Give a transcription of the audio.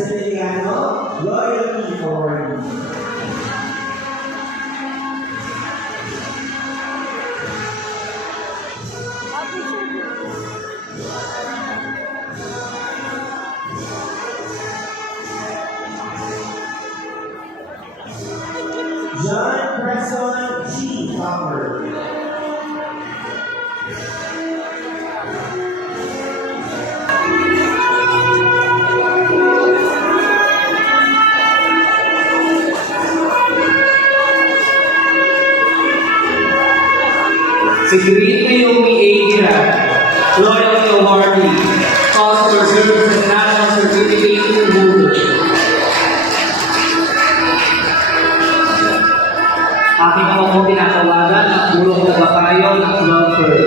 Civiliano Loyalty Award. John Preston G. Palmer. Si Green Naomi Agira, Loyalty Awardee, cause for service and national certification holder. Aking ako tinatawagan ang bulong na batayon ng Longford.